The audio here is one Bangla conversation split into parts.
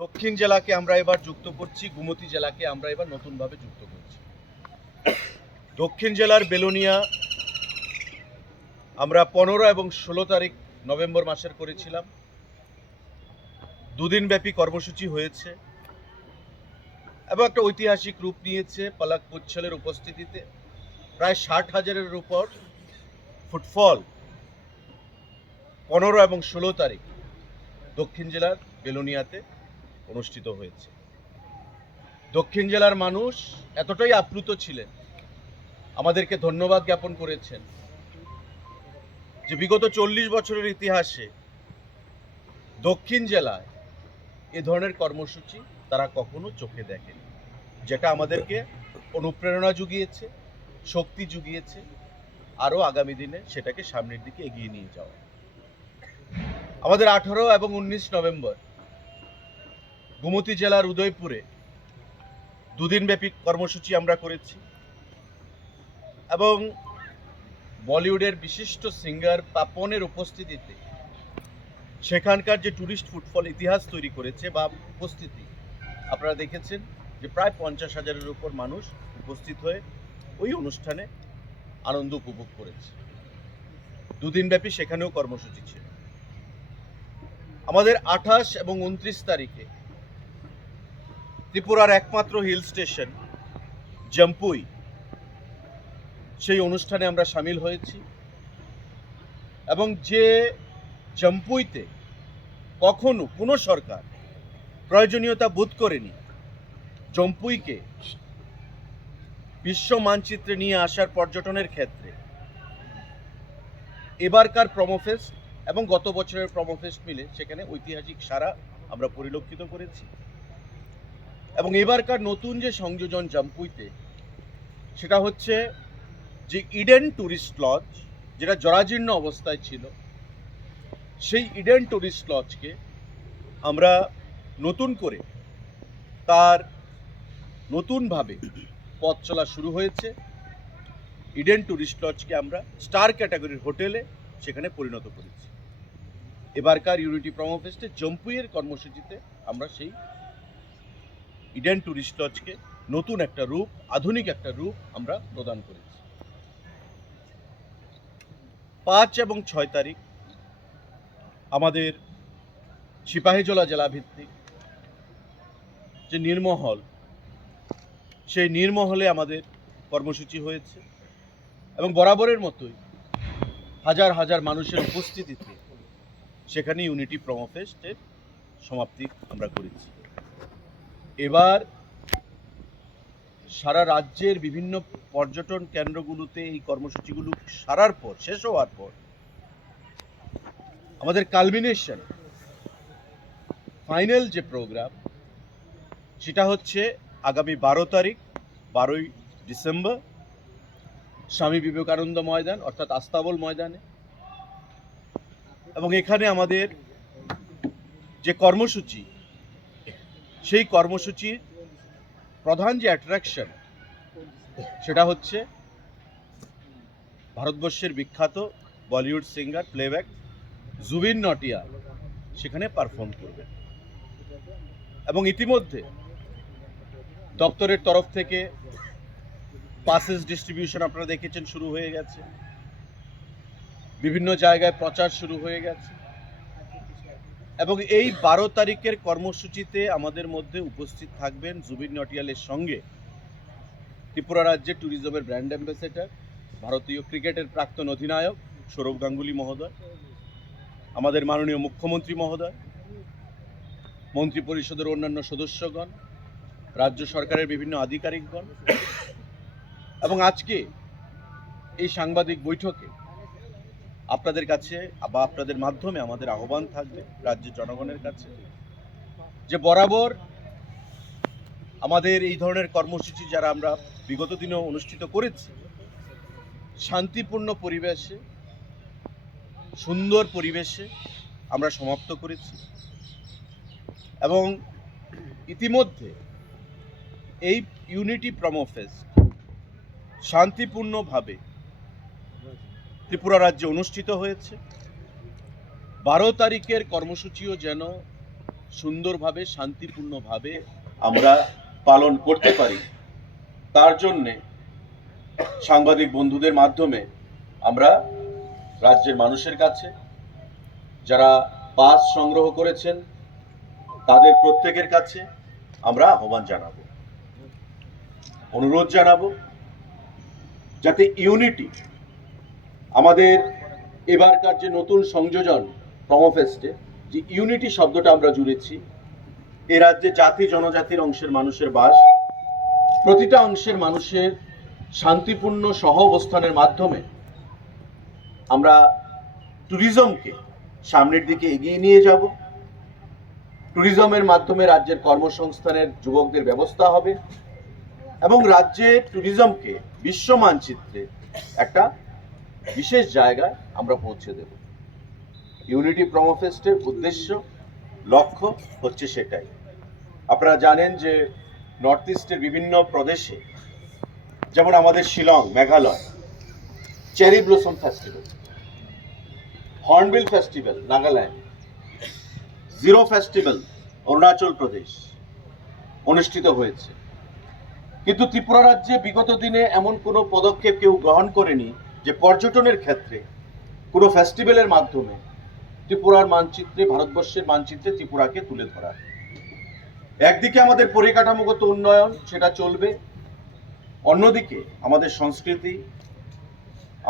দক্ষিণ জেলাকে আমরা এবার যুক্ত করছি, গোমতী জেলাকে আমরা এবার নতুনভাবে যুক্ত করছি। দক্ষিণ জেলার বেলোনিয়া আমরা 15 এবং 16 তারিখ নভেম্বর মাসের করেছিলাম। দুদিনব্যাপী কর্মসূচি হয়েছে এবং একটা ঐতিহাসিক রূপ নিয়েছে। পালাক পুচ্ছলের উপস্থিতিতে প্রায় 60,000-এর উপর ফুটফল 15 এবং 16 তারিখ দক্ষিণ জেলার বেলোনিয়াতে অনুষ্ঠিত হয়েছে। দক্ষিণ জেলার মানুষ এতটাই আপ্লুত ছিলেন, আমাদেরকে ধন্যবাদ জ্ঞাপন করেছেন যে বিগত 40 বছরের ইতিহাসে দক্ষিণ জেলায় এ ধরনের কর্মসূচি তারা কখনো চোখে দেখেনি, যেটা আমাদেরকে অনুপ্রেরণা জুগিয়েছে, শক্তি জুগিয়েছে আরও আগামী দিনে সেটাকে সামনের দিকে এগিয়ে নিয়ে যাওয়া। আমাদের 18 এবং 19 নভেম্বর গোমতী জেলার উদয়পুরে দুদিনব্যাপী কর্মসূচি আমরা করেছি এবং বলিউডের বিশিষ্ট সিঙ্গার পাপনের উপস্থিতিতে সেখানকার যে ট্যুরিস্ট ফুটফল ইতিহাস তৈরি করেছে বা উপস্থিতি আপনারা দেখেছেন যে প্রায় 50,000-এর উপর মানুষ উপস্থিত হয়ে ওই অনুষ্ঠানে আনন্দ উপভোগ করেছে। দুদিনব্যাপী সেখানেও কর্মসূচি ছিল। আমাদের 28 এবং 29 তারিখে ত্রিপুরার একমাত্র হিল স্টেশন জম্পুই, সেই অনুষ্ঠানে আমরা সামিল হয়েছি এবং যে জম্পুইতে কখনো কোনো সরকার প্রয়োজনীয়তা বোধ করেনি জম্পুইকে বিশ্ব মানচিত্রে নিয়ে আসার পর্যটনের ক্ষেত্রে, এবারকার প্রমোফেস্ট এবং গত বছরের প্রমোফেস্ট মিলে সেখানে ঐতিহাসিক সারা আমরা পরিলক্ষিত করেছি এবং এবারকার নতুন যে সংযোজন জম্পুইতে সেটা হচ্ছে যে ইডেন ট্যুরিস্ট লজ, যেটা জরাজীর্ণ অবস্থায় ছিল, সেই ইডেন ট্যুরিস্ট লজকে আমরা নতুন করে তার নতুনভাবে পথ চলা শুরু হয়েছে। ইডেন ট্যুরিস্ট লজকে আমরা স্টার ক্যাটাগরির হোটেলে সেখানে পরিণত করেছি। এবারকার ইউনিটি প্রমোফেস্টে জম্পুইয়ের কর্মসূচিতে আমরা সেই ইডেন ট্যুরিস্ট লজকে নতুন একটা রূপ, আধুনিক একটা রূপ আমরা প্রদান করেছি। 5 এবং 6 তারিখ আমাদের সিপাহীজলা জেলা ভিত্তিক যে নীরমহল, সেই নীরমহলে আমাদের কর্মসূচি হয়েছে এবং বরাবরের মতোই হাজার হাজার মানুষের উপস্থিতিতে সেখানে ইউনিটি প্রমোফেস্টের সমাপ্তি আমরা করেছি। এবার সারা রাজ্যের বিভিন্ন পর্যটন কেন্দ্রগুলোতে এই কর্মসূচিগুলো সারার পর, শেষ হওয়ার পর আমাদের কালমিনেশন ফাইনাল যে প্রোগ্রাম সেটা হচ্ছে আগামী 12 তারিখ 12ই ডিসেম্বর স্বামী বিবেকানন্দ ময়দান অর্থাৎ আস্তাবল ময়দানে। এবং এখানে আমাদের যে কর্মসূচি, সেই কর্মসূচির প্রধান যে অ্যাট্রাকশন সেটা হচ্ছে ভারতবর্ষের বিখ্যাত বলিউড সিঙ্গার প্লেব্যাক জুবিন নটিয়াল সেখানে পারফর্ম করবে এবং ইতিমধ্যে দপ্তরের তরফ থেকে পাসেস ডিস্ট্রিবিউশন আপনারা দেখেছেন শুরু হয়ে গেছে, বিভিন্ন জায়গায় প্রচার শুরু হয়ে গেছে এবং এই 12 তারিখের কর্মসূচিতে আমাদের মধ্যে উপস্থিত থাকবেন জুবিন নটিয়ালের সঙ্গে ত্রিপুরা রাজ্যের ট্যুরিজমের ব্র্যান্ড অ্যাম্বাসেডর, ভারতীয় ক্রিকেটের প্রাক্তন অধিনায়ক সৌরভ গাঙ্গুলি মহোদয়, আমাদের মাননীয় মুখ্যমন্ত্রী মহোদয়, মন্ত্রী পরিষদের অন্যান্য সদস্যগণ, রাজ্য সরকারের বিভিন্ন আধিকারিকগণ এবং আজকে এই সাংবাদিক বৈঠকে আপনাদের কাছে বা আপনাদের মাধ্যমে আমাদের আহ্বান থাকবে রাজ্যের জনগণের কাছে যে বরাবর আমাদের এই ধরনের কর্মসূচি যারা আমরা বিগত দিনেও অনুষ্ঠিত করেছি শান্তিপূর্ণ পরিবেশে, সুন্দর পরিবেশে আমরা সমাপ্ত করেছি এবং ইতিমধ্যে এই ইউনিটি প্রমোফেস্ট শান্তিপূর্ণভাবে ত্রিপুরা রাজ্যে অনুষ্ঠিত হয়েছে। 12 তারিখের কর্মসূচিও যেন সুন্দরভাবে শান্তিপূর্ণভাবে আমরা পালন করতে পারি, তার জন্যে সাংবাদিক বন্ধুদের মাধ্যমে আমরা রাজ্যের মানুষের কাছে যারা পাস সংগ্রহ করেছেন তাদের প্রত্যেকের কাছে আমরা আহ্বান জানাবো, অনুরোধ জানাবো, যাতে ইউনিটি, আমাদের এবারকার যে নতুন সংযোজন প্রমোফেস্টে যে ইউনিটি শব্দটা আমরা জুড়েছি, এ রাজ্যে জাতি জনজাতির অংশের মানুষের বাস, প্রতিটা অংশের মানুষের শান্তিপূর্ণ সহ অবস্থানের মাধ্যমে আমরা ট্যুরিজমকে সামনের দিকে এগিয়ে নিয়ে যাব। ট্যুরিজমের মাধ্যমে রাজ্যের কর্মসংস্থানের যুবকদের ব্যবস্থা হবে এবং রাজ্যে ট্যুরিজমকে বিশ্ব মানচিত্রে একটা বিশেষ জায়গায় আমরা পৌঁছে দেব। ইউনিটি প্রমোফেস্টের উদ্দেশ্য, লক্ষ্য হচ্ছে সেটাই। আপনারা জানেন যে নর্থ ইস্টের বিভিন্ন প্রদেশে, যেমন আমাদের Shillong, Meghalaya, cherry blossom festival, hornbill festival Nagaland, Ziro festival Arunachal Pradesh অনুষ্ঠিত হয়েছে, কিন্তু ত্রিপুরা রাজ্যে বিগত দিনে এমন কোনো পদক্ষেপ কেউ গ্রহণ করেনি যে পর্যটনের ক্ষেত্রে কোনো ফেস্টিভ্যালের মাধ্যমে ত্রিপুরার মানচিত্রে, ভারতবর্ষের মানচিত্রে ত্রিপুরাকে তুলে ধরা। একদিকে আমাদের পরিকাঠামোগত উন্নয়ন সেটা চলবে, অন্যদিকে আমাদের সংস্কৃতি,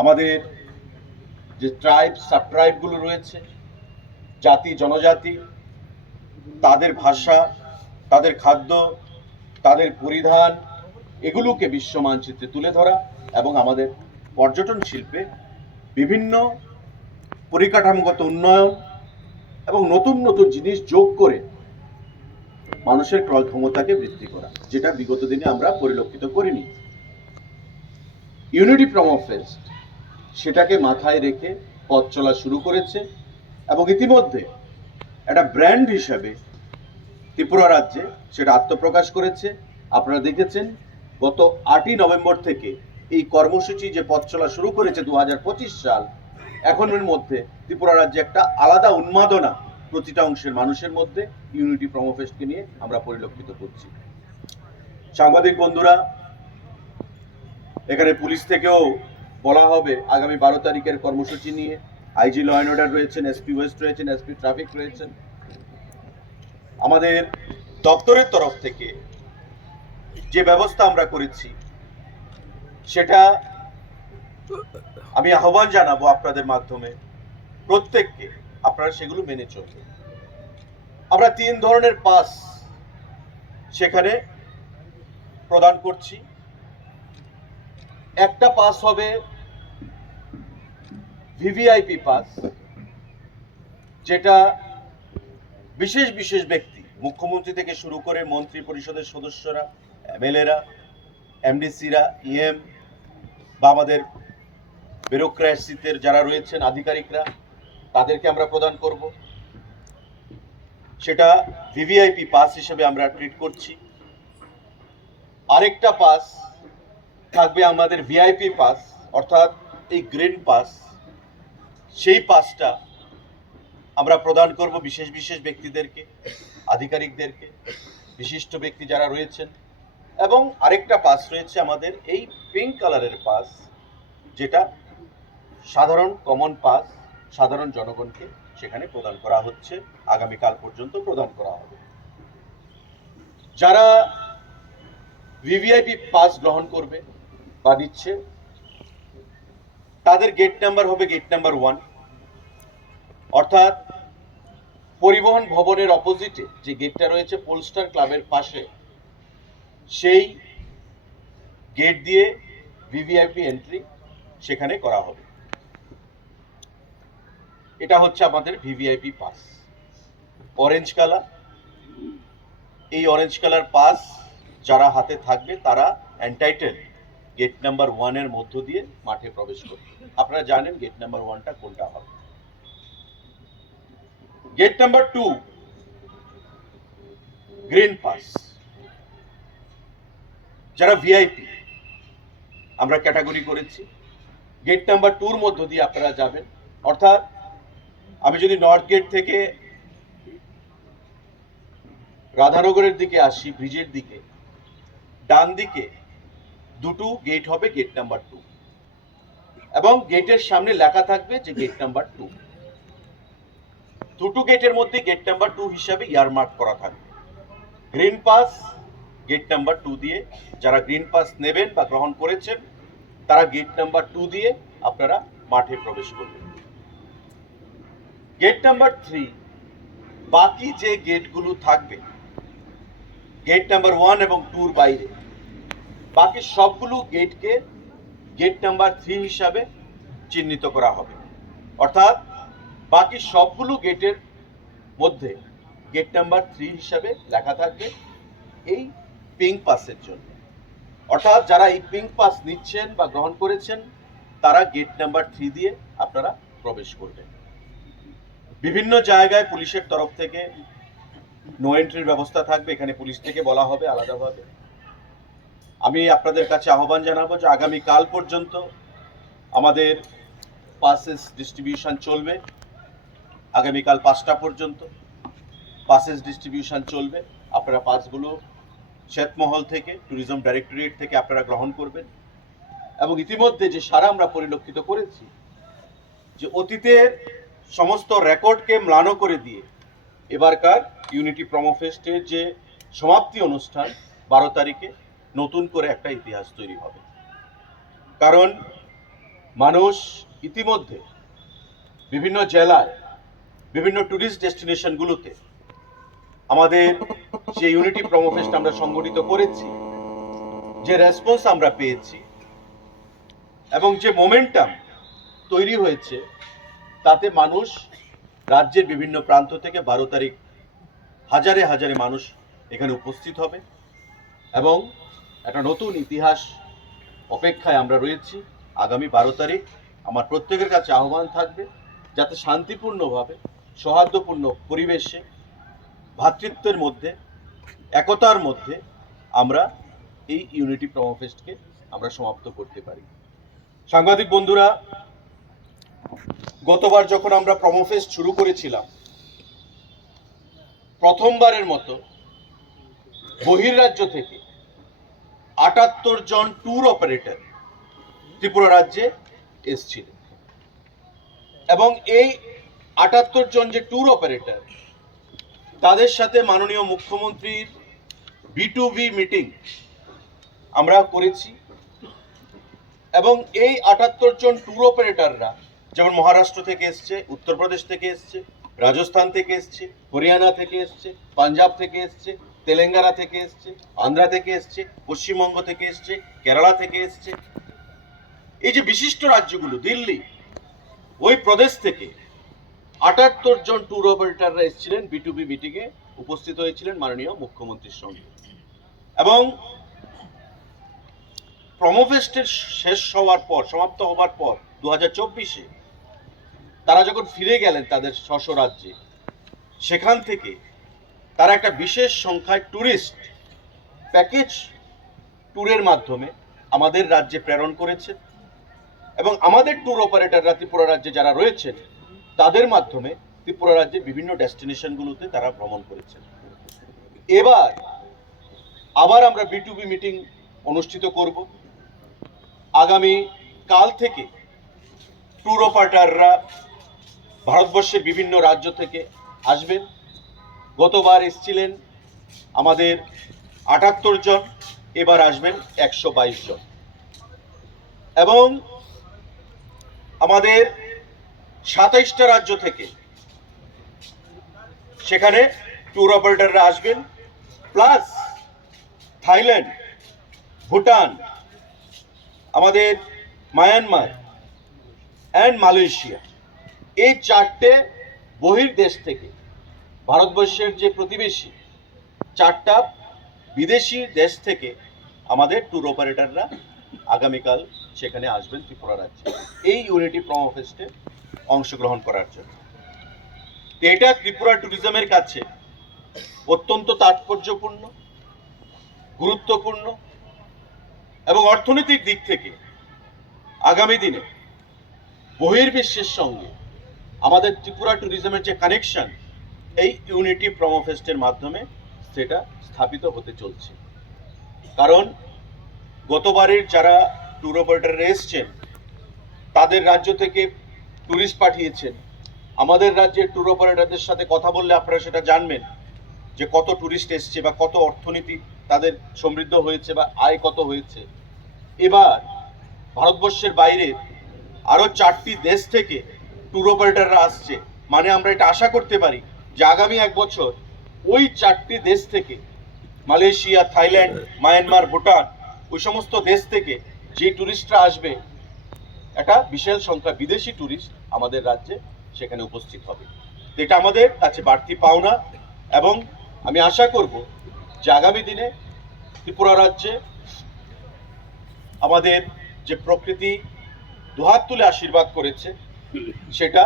আমাদের যে ট্রাইব, সাব ট্রাইবগুলো রয়েছে, জাতি জনজাতি, তাদের ভাষা, তাদের খাদ্য, তাদের পরিধান, এগুলোকে বিশ্ব মানচিত্রে তুলে ধরা এবং আমাদের পর্যটন শিল্পে বিভিন্ন পরিকাঠামোগত উন্নয়ন এবং নতুন নতুন জিনিস যোগ করে মানুষের ক্রয় ক্ষমতাকে বৃদ্ধি করা, যেটা বিগত দিনে আমরা পরিলক্ষিত করিনি। ইউনিটি প্রমোফেস্ট সেটাকে মাথায় রেখে পথ চলা শুরু করেছে এবং ইতিমধ্যে একটা ব্র্যান্ড হিসাবে ত্রিপুরা রাজ্যে সেটা আত্মপ্রকাশ করেছে। আপনারা দেখেছেন গত 8ই নভেম্বর থেকে এই কর্মসূচি যে পথ চলা শুরু করেছে 2025 সাল, এখনের মধ্যে ত্রিপুরা রাজ্যে একটা আলাদা উন্মাদনা প্রতিটা অংশের মানুষের মধ্যে ইউনিটি প্রমোফেস্টকে নিয়ে আমরা পরিলক্ষিত করছি। সাংবাদিক বন্ধুরা, এখানে পুলিশ থেকেও বলা হবে আগামী 12 তারিখের কর্মসূচি নিয়ে। আইজি ল অ্যান্ড অর্ডার রয়েছেন, এসপি ওয়েস্ট রয়েছেন, এসপি ট্রাফিক রয়েছেন। আমাদের দপ্তরের তরফ থেকে যে ব্যবস্থা আমরা করেছি সেটা আমি আহ্বান জানাবো আপনাদের মাধ্যমে প্রত্যেককে, আপনারা সেগুলো মেনে চলবেন। আমরা 3 ধরনের পাস সেখানে প্রদান করছি। একটা পাস হবে ভিভিআইপি পাস, যেটা বিশেষ বিশেষ ব্যক্তি, মুখ্যমন্ত্রী থেকে শুরু করে মন্ত্রী পরিষদের সদস্যরা, এমএলএরা, এমডিসিরা, ইএম বা আমাদের ব্যুরোক্রেসিতে যারা রয়েছেন আধিকারিকরা, তাদেরকে আমরা প্রদান করব। সেটা ভিভিআইপি পাস হিসেবে আমরা ট্রিট করছি। আরেকটা পাস থাকবে আমাদের ভিআইপি পাস, অর্থাৎ এই গ্রিন পাস। সেই পাসটা আমরা প্রদান করব বিশেষ বিশেষ ব্যক্তিদেরকে, আধিকারিকদেরকে, বিশিষ্ট ব্যক্তি যারা রয়েছেন। এবং আরেকটা পাস রয়েছে আমাদের এই পিঙ্ক কালারের পাস, যেটা সাধারণ কমন পাস, সাধারণ জনগণকে সেখানে প্রদান করা হচ্ছে, আগামীকাল পর্যন্ত প্রদান করা হবে। যারা ভিভিআইপি পাস গ্রহণ করবে বা নিচ্ছে, তাদের গেট নাম্বার হবে গেট নাম্বার 1, অর্থাৎ পরিবহন ভবনের অপোজিটে যে গেটটা রয়েছে পোলস্টার ক্লাবের পাশে, সেই গেট দিয়ে ভিভিআইপি এন্ট্রি সেখানে করা হবে। এটা হচ্ছে আমাদের ভিভিআইপি পাস, অরেঞ্জ কালার। এই অরেঞ্জ কালার পাস যারা হাতে থাকবে তারা এন্টাইটেল গেট নাম্বার 1 এর মধ্য দিয়ে মাঠে প্রবেশ করবে। আপনারা জানেন গেট নাম্বার 1টা কোনটা হবে। গেট নাম্বার 2 গ্রিন পাস, যারা ভিআইপি আমরা ক্যাটাগরি করেছি। গেট নাম্বার 2 এর মধ্য দিয়ে আপনারা যাবেন, অর্থাৎ আমি যদি নর্থ গেট থেকে রাধানগরের দিকে আসি, ব্রিজের দিকে ডান দিকে দুটো গেট হবে, গেট নাম্বার 2, এবং গেটের সামনে লেখা থাকবে যে গেট নাম্বার 2। দুটো গেটের মধ্যে গেট নাম্বার 2 হিসাবে ইয়ারমার্ক করা থাকবে। গ্রিন পাস গেট নাম্বার 2 দিয়ে, যারা গ্রিন পাস নেবেন বা গ্রহণ করেছেন তারা গেট নাম্বার 2 দিয়ে আপনারা মাঠে প্রবেশ করবেন। গেট নাম্বার 3, বাকি যে গেটগুলো থাকবে গেট নাম্বার 1 এবং 2 বাইরে, বাকি সবগুলো গেটকে গেট নাম্বার 3 হিসাবে চিহ্নিত করা হবে। অর্থাৎ বাকি সবগুলো গেটের মধ্যে গেট নাম্বার 3 হিসাবে লেখা থাকবে এই পিঙ্ক পাসের জন্য। অর্থাৎ যারা এই পিঙ্ক পাস নিচ্ছেন বা গ্রহণ করেছেন তারা গেট নাম্বার 3 দিয়ে আপনারা প্রবেশ করবেন। বিভিন্ন জায়গায় পুলিশের তরফ থেকে নো এন্ট্রির ব্যবস্থা থাকবে, এখানে পুলিশ থেকে বলা হবে আলাদাভাবে। আমি আপনাদের কাছে আহ্বান জানাবো যে আগামীকাল পর্যন্ত আমাদের পাসেস ডিস্ট্রিবিউশন চলবে। আগামীকাল 5টা পর্যন্ত পাসেস ডিস্ট্রিবিউশন চলবে। আপনারা পাসগুলো শ্বেতমহল থেকে, ট্যুরিজম ডাইরেক্টরেট থেকে আপনারা গ্রহণ করবেন। এবং ইতিমধ্যে যে সারা আমরা পরিলক্ষিত করেছি যে অতীতের সমস্ত রেকর্ডকে ম্লান করে দিয়ে এবারকার ইউনিটি প্রোমো ফেস্টের যে সমাপ্তি অনুষ্ঠান 12 তারিখে নতুন করে একটা ইতিহাস তৈরি হবে। কারণ মানুষ ইতিমধ্যে বিভিন্ন জেলায়, বিভিন্ন ট্যুরিস্ট ডেস্টিনেশনগুলোতে আমাদের যে ইউনিটি প্রোমো ফেস্ট আমরা সংগঠিত করেছি, যে রেসপন্স আমরা পেয়েছি এবং যে মোমেন্টাম তৈরি হয়েছে, তাতে মানুষ রাজ্যের বিভিন্ন প্রান্ত থেকে 12 তারিখ হাজারে হাজারে মানুষ এখানে উপস্থিত হবে এবং একটা নতুন ইতিহাস অপেক্ষায় আমরা রয়েছি। আগামী 12 তারিখ আমার প্রত্যেকের কাছে আহ্বান থাকবে যাতে শান্তিপূর্ণভাবে, সৌহার্দ্যপূর্ণ পরিবেশে, ভ্রাতৃত্বের মধ্যে, একতার মধ্যে আমরা এই ইউনিটি প্রোমো ফেস্টকে আমরা সমাপ্ত করতে পারি। সাংবাদিক বন্ধুরা, গতবার যখন আমরা প্রোমো ফেস্ট শুরু করেছিলাম, প্রথমবারের মতো বহির্রাজ্য থেকে 78 জন ট্যুর অপারেটর ত্রিপুরা রাজ্যে এসেছিলেন এবং এই 78 জন যে ট্যুর অপারেটর, তাদের সাথে মাননীয় মুখ্যমন্ত্রীর B2B মিটিং আমরা করেছি এবং এই 78 জন ট্যুর অপারেটররা যেমন মহারাষ্ট্র থেকে এসছে, উত্তরপ্রদেশ থেকে এসছে, রাজস্থান থেকে এসছে, হরিয়ানা থেকে এসছে, পাঞ্জাব থেকে এসছে, তেলেঙ্গানা থেকে এসছে, আন্ধ্রা থেকে এসছে, পশ্চিমবঙ্গ থেকে এসছে, কেরালা থেকে এসছে। এই যে বিশিষ্ট রাজ্যগুলো, দিল্লি, ওই প্রদেশ থেকে 78 জন ট্যুর অপারেটররা এসেছিলেন, B2B মিটিংয়ে উপস্থিত হয়েছিলেন মাননীয় মুখ্যমন্ত্রীর সঙ্গে। এবং প্রোমো ফেস্টের শেষ হওয়ার পর, সমাপ্ত হওয়ার পর 2024-এ তারা যখন ফিরে গেলেন তাদের স্ব রাজ্যে, সেখান থেকে তারা একটা বিশেষ সংখ্যায় ট্যুরিস্ট প্যাকেজ ট্যুরের মাধ্যমে আমাদের রাজ্যে প্রেরণ করেছেন এবং আমাদের ট্যুর অপারেটররা ত্রিপুরা রাজ্যে যারা রয়েছেন তাদের মাধ্যমে ত্রিপুরা রাজ্যের বিভিন্ন ডেস্টিনেশনগুলোতে তারা ভ্রমণ করেছেন। এবার আবার আমরা B2B মিটিং অনুষ্ঠিত করব। আগামী কাল থেকে ট্যুর অপারেটররা ভারতবর্ষের বিভিন্ন রাজ্য থেকে আসবেন। গতবার এসেছিলেন আমাদের 78 জন, এবার আসবেন 122 জন। এবং আমাদের 27টা রাজ্য থেকে সেখানে ট্যুর অপারেটররা আসবেন, প্লাস থাইল্যান্ড, ভুটান, আমাদের মায়ানমার অ্যান্ড মালয়েশিয়া, এই 4টে বহির্দেশ থেকে, ভারতবর্ষের যে প্রতিবেশী 4টা বিদেশি দেশ থেকে আমাদের ট্যুর অপারেটররা আগামীকাল সেখানে আসবেন ত্রিপুরা রাজ্যে এই ইউনিটি প্রোমো ফেস্টে অংশগ্রহণ করার জন্য। এটা ত্রিপুরা ট্যুরিজমের কাছে অত্যন্ত তাৎপর্যপূর্ণ, গুরুত্বপূর্ণ এবং অর্থনৈতিক দিক থেকে আগামী দিনে বহির্বিশ্বের সঙ্গে আমাদের ত্রিপুরা ট্যুরিজমের যে কানেকশন এই ইউনিটি প্রোমো ফেস্টের মাধ্যমে সেটা স্থাপিত হতে চলছে। কারণ গতবারের যারা ট্যুর অপারেটররা এসছেন তাদের রাজ্য থেকে ট্যুরিস্ট পাঠিয়েছেন। আমাদের রাজ্যের ট্যুর অপারেটরদের সাথে কথা বললে আপনারা সেটা জানবেন যে কত ট্যুরিস্ট এসছে বা কত অর্থনীতি তাদের সমৃদ্ধ হয়েছে বা আয় কত হয়েছে। এবার ভারতবর্ষের বাইরে আরো 4টি দেশ থেকে ট্যুর অপারেটররা আসছে, মানে আমরা এটা আশা করতে পারি যে আগামী 1 বছর ওই 4টি দেশ থেকে, মালয়েশিয়া, থাইল্যান্ড, মায়ানমার, ভুটান, ওই সমস্ত দেশ থেকে যে ট্যুরিস্টরা আসবে, একটা বিশাল সংখ্যা বিদেশি ট্যুরিস্ট আমাদের রাজ্যে সেখানে উপস্থিত হবে। তো এটা আমাদের কাছে বাড়তি পাওনা, এবং আমি আশা করব যে আগামী দিনে ত্রিপুরা রাজ্যে আমাদের যে প্রকৃতি দুহাত তুলে আশীর্বাদ করেছে, সেটা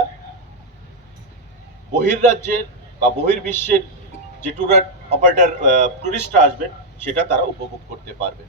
বহির্রাজ্যের বা বহির্বিশ্বের যে ট্যুর অপারেটর ট্যুরিস্টরা আসবেন সেটা তারা উপভোগ করতে পারবে।